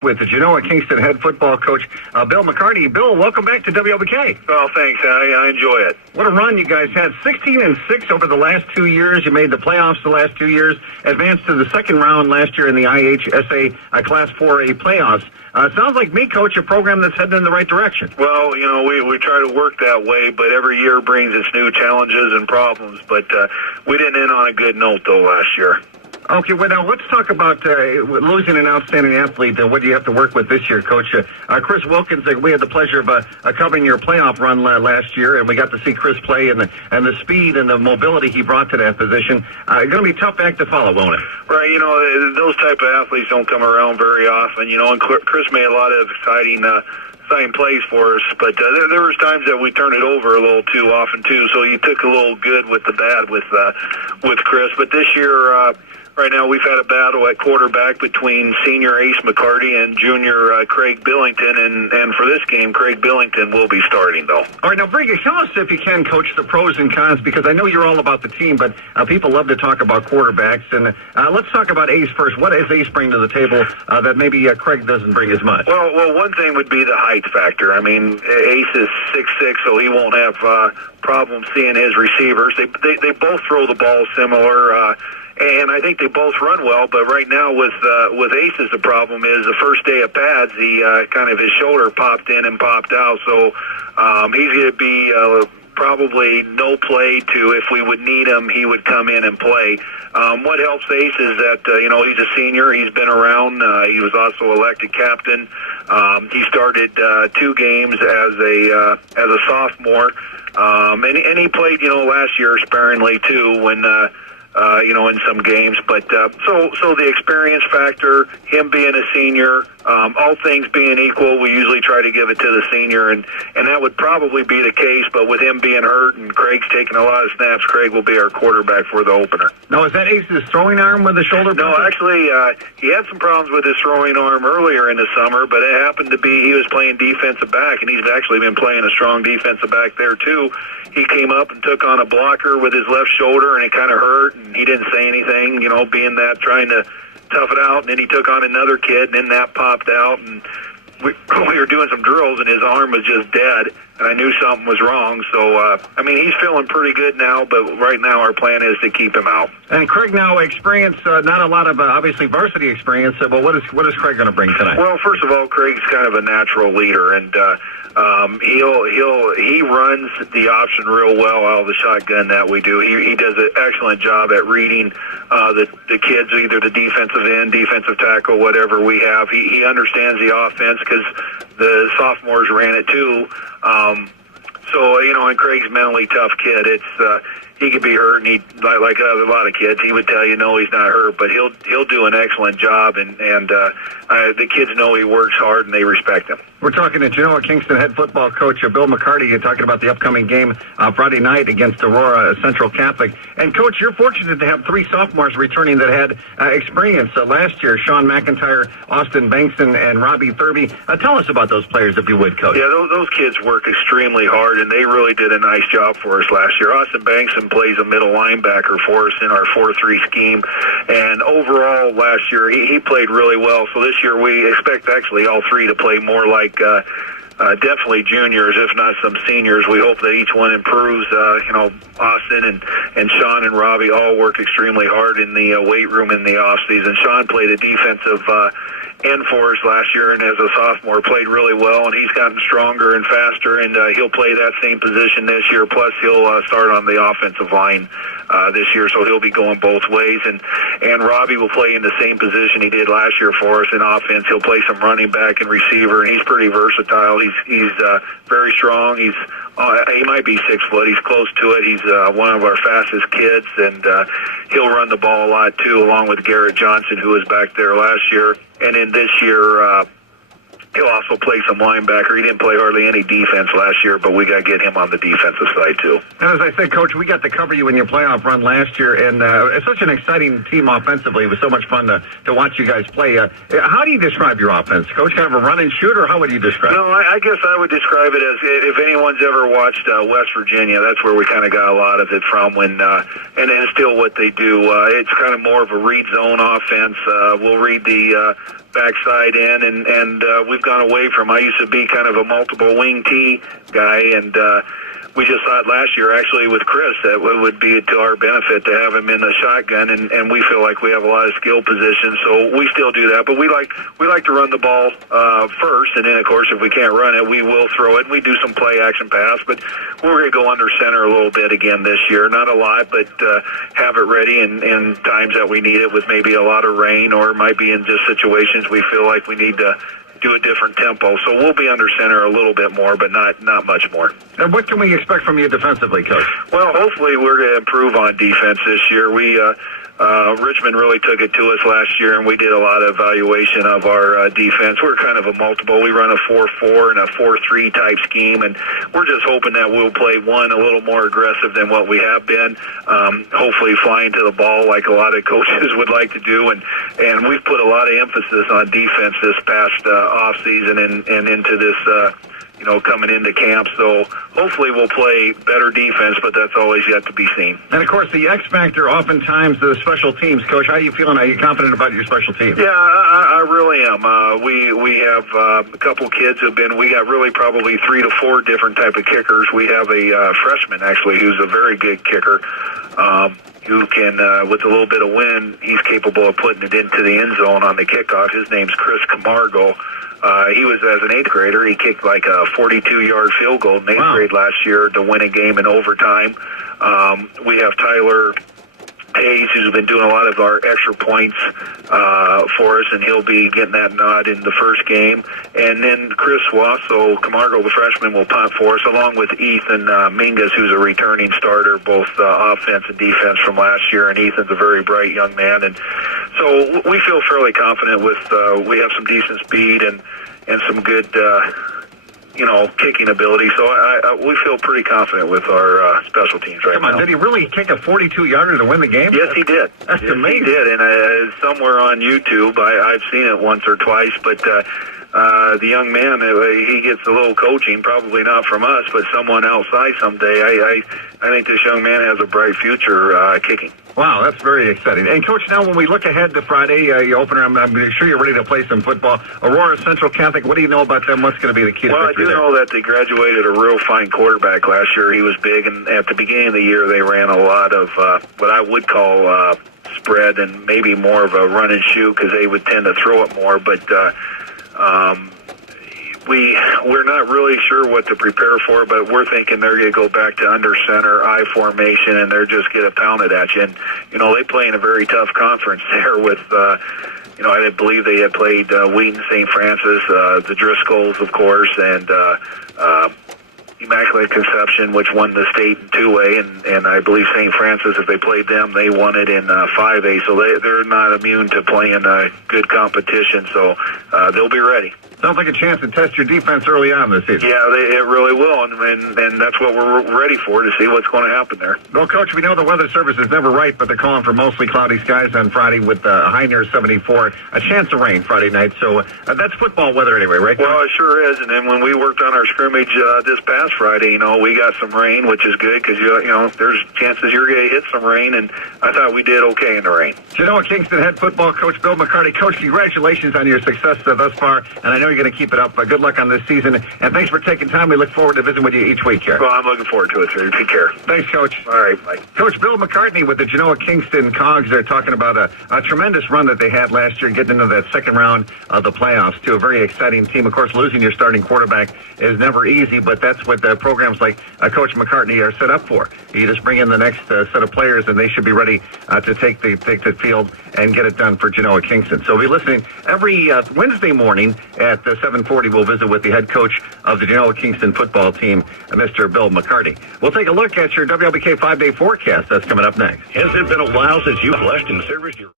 with the Genoa-Kingston head football coach, Bill McCarty. Bill, welcome back to WLBK. Well, thanks. I enjoy it. What a run you guys had. 16-6 over the last 2 years. You made the playoffs the last 2 years. Advanced to the second round last year in the IHSA Class 4A playoffs. Sounds like me, Coach, a program that's heading in the right direction. Well, we try to work that way, but every year brings its new challenges and problems. But we didn't end on a good note, though, last year. Okay, well, now let's talk about losing an outstanding athlete. What do you have to work with this year, Coach? Chris Wilkins, we had the pleasure of covering your playoff run last year, and we got to see Chris play and the speed and the mobility he brought to that position. Going to be a tough act to follow, won't it? Right, those type of athletes don't come around very often, and Chris made a lot of exciting plays for us, but there was times that we turned it over a little too often, too, so you took a little good with the bad with Chris. But this year, right now, we've had a battle at quarterback between senior Ace McCarty and junior Craig Billington, and for this game, Craig Billington will be starting, though. All right, now, Briggs, tell us, if you can, Coach, the pros and cons, because I know you're all about the team, but people love to talk about quarterbacks, and let's talk about Ace first. What does Ace bring to the table that maybe Craig doesn't bring as much? Well, one thing would be the height factor. I mean, Ace is 6'6", so he won't have problems seeing his receivers. They both throw the ball similar, and I think they both run well, but right now with Aces, the problem is the first day of pads, his shoulder popped in and popped out, so he's going to be probably no play to, if we would need him, he would come in and play. What helps Ace is that, he's a senior, he's been around, he was also elected captain. He started 2 games as a sophomore, and he played, last year sparingly too, when in some games, but so the experience factor, him being a senior, all things being equal, we usually try to give it to the senior, and that would probably be the case, but with him being hurt and Craig's taking a lot of snaps, Craig will be our quarterback for the opener. Now, is that Ace's throwing arm with the shoulder? No, actually, he had some problems with his throwing arm earlier in the summer, but it happened to be he was playing defensive back, and he's actually been playing a strong defensive back there, too. He came up and took on a blocker with his left shoulder, and it kind of hurt, and he didn't say anything, being that, trying to tough it out, and then he took on another kid, and then that popped out, and we were doing some drills, and his arm was just dead, and I knew something was wrong. So, he's feeling pretty good now, but right now our plan is to keep him out. And Craig now experience, not a lot of, obviously, varsity experience, but what is Craig going to bring tonight? Well, first of all, Craig's kind of a natural leader, and he runs the option real well out of the shotgun that we do. He does an excellent job at reading the kids, either the defensive end, defensive tackle, whatever we have. He understands the offense because the sophomores ran it too. And Craig's a mentally tough kid. He could be hurt, and he like a lot of kids, he would tell you no, he's not hurt, but he'll do an excellent job, and the kids know he works hard and they respect him. We're talking to Genoa-Kingston head football coach Bill McCarty. You're talking about the upcoming game Friday night against Aurora Central Catholic. And, Coach, you're fortunate to have 3 sophomores returning that had experience last year: Sean McIntyre, Austin Bankson, and Robbie Thurby. Tell us about those players, if you would, Coach. Yeah, those kids work extremely hard, and they really did a nice job for us last year. Austin Bankson plays a middle linebacker for us in our 4-3 scheme, and overall last year he played really well. So this year we expect actually all 3 to play more like definitely juniors, if not some seniors. We hope that each one improves. Austin and Sean and Robbie all work extremely hard in the weight room in the off season. Sean played a defensive end for us last year, and as a sophomore played really well, and he's gotten stronger and faster, and he'll play that same position this year, plus he'll start on the offensive line this year, so he'll be going both ways, and Robbie will play in the same position he did last year for us in offense. He'll play some running back and receiver, and he's pretty versatile. He's very strong. He might be 6 foot. He's close to it. He's one of our fastest kids, and he'll run the ball a lot too, along with Garrett Johnson, who was back there last year. And in this year, he'll also play some linebacker. He didn't play hardly any defense last year, but we got to get him on the defensive side too. And as I said, Coach, we got to cover you in your playoff run last year, and it's such an exciting team offensively. It was so much fun to watch you guys play. How do you describe your offense, Coach? Kind of a run and shoot, or how would you describe it? No, I guess I would describe it as, if anyone's ever watched West Virginia, that's where we kind of got a lot of it from. And it's still what they do. It's kind of more of a read zone offense. We'll read the backside in, and we've gone away from. I used to be kind of a multiple wing T guy, and we just thought last year, actually, with Chris, that it would be to our benefit to have him in the shotgun, and we feel like we have a lot of skill positions, so we still do that. But we like to run the ball first, and then, of course, if we can't run it, we will throw it, and we do some play-action pass. But we're going to go under center a little bit again this year. Not a lot, but have it ready in times that we need it with maybe a lot of rain, or it might be in just situations we feel like we need to do a different tempo. So we'll be under center a little bit more, but not much more. And what can we expect from you defensively, Coach? Well, hopefully we're going to improve on defense this year. Richmond really took it to us last year, and we did a lot of evaluation of our defense. We're kind of a multiple. We run a 4-4 and a 4-3 type scheme, and we're just hoping that we'll play one a little more aggressive than what we have been, hopefully flying to the ball like a lot of coaches would like to do, and we've put a lot of emphasis on defense this past offseason and into this coming into camp. So hopefully we'll play better defense, but that's always yet to be seen. And, of course, the X factor oftentimes the special teams. Coach, how are you feeling? Are you confident about your special teams? Yeah, I really am. We have a couple kids we got really probably 3 to 4 different type of kickers. We have a freshman, actually, who's a very good kicker. Who can, with a little bit of wind, he's capable of putting it into the end zone on the kickoff. His name's Chris Camargo. He was, as an 8th grader, he kicked like a 42-yard field goal in 8th grade last year to win a game in overtime. We have Tyler Hayes, who's been doing a lot of our extra points for us, and he'll be getting that nod in the first game. And then Chris Wasso, Camargo, the freshman, will punt for us, along with Ethan Mingus, who's a returning starter, both offense and defense from last year. And Ethan's a very bright young man. And so we feel fairly confident with we have some decent speed and some good kicking ability. So we feel pretty confident with our special teams right now. Did he really kick a 42-yarder to win the game? Yes, he did. That's amazing. He did, and somewhere on YouTube, I've seen it once or twice, but the young man, he gets a little coaching, probably not from us, but someone outside someday. I think this young man has a bright future kicking. Wow, that's very exciting. And, Coach, now when we look ahead to Friday, you opener, I'm sure you're ready to play some football. Aurora Central Catholic, what do you know about them? What's going to be the key to victory there? Well, I do know that they graduated a real fine quarterback last year. He was big, and at the beginning of the year, they ran a lot of what I would call spread and maybe more of a run and shoot because they would tend to throw it more. But we're not really sure what to prepare for, but we're thinking they're going to go back to under center, I formation, and they're just going to pound it at you. And, they play in a very tough conference there with, I didn't believe they had played Wheaton, St. Francis, the Driscolls, of course, and Immaculate Conception, which won the state in 2A, and I believe St. Francis, if they played them, they won it in 5A. So they're not immune to playing good competition, so they'll be ready. Sounds like a chance to test your defense early on this season. Yeah, it really will, and that's what we're ready for, to see what's going to happen there. Well, Coach, we know the weather service is never right, but they're calling for mostly cloudy skies on Friday with a high near 74, a chance of rain Friday night. So that's football weather anyway, right? Well, it sure is, and then when we worked on our scrimmage this past Friday, we got some rain, which is good because, there's chances you're going to hit some rain, and I thought we did okay in the rain. Genoa-Kingston head football coach Bill McCarty. Coach, congratulations on your success thus far, and I know you're going to keep it up. Good luck on this season, and thanks for taking time. We look forward to visiting with you each week here. Well, I'm looking forward to it, sir. Take care. Thanks, Coach. All right, bye. Coach Bill McCarty with the Genoa-Kingston Cogs. They're talking about a tremendous run that they had last year, getting into that second round of the playoffs to a very exciting team. Of course, losing your starting quarterback is never easy, but that's what programs like Coach McCartney are set up for. You just bring in the next set of players, and they should be ready to take the field and get it done for Genoa-Kingston. So be listening every Wednesday morning at 7:40. We'll visit with the head coach of the Genoa-Kingston football team, Mr. Bill McCarty. We'll take a look at your WLBK 5-day forecast. That's coming up next. Has it been a while since you fleshed and serviced your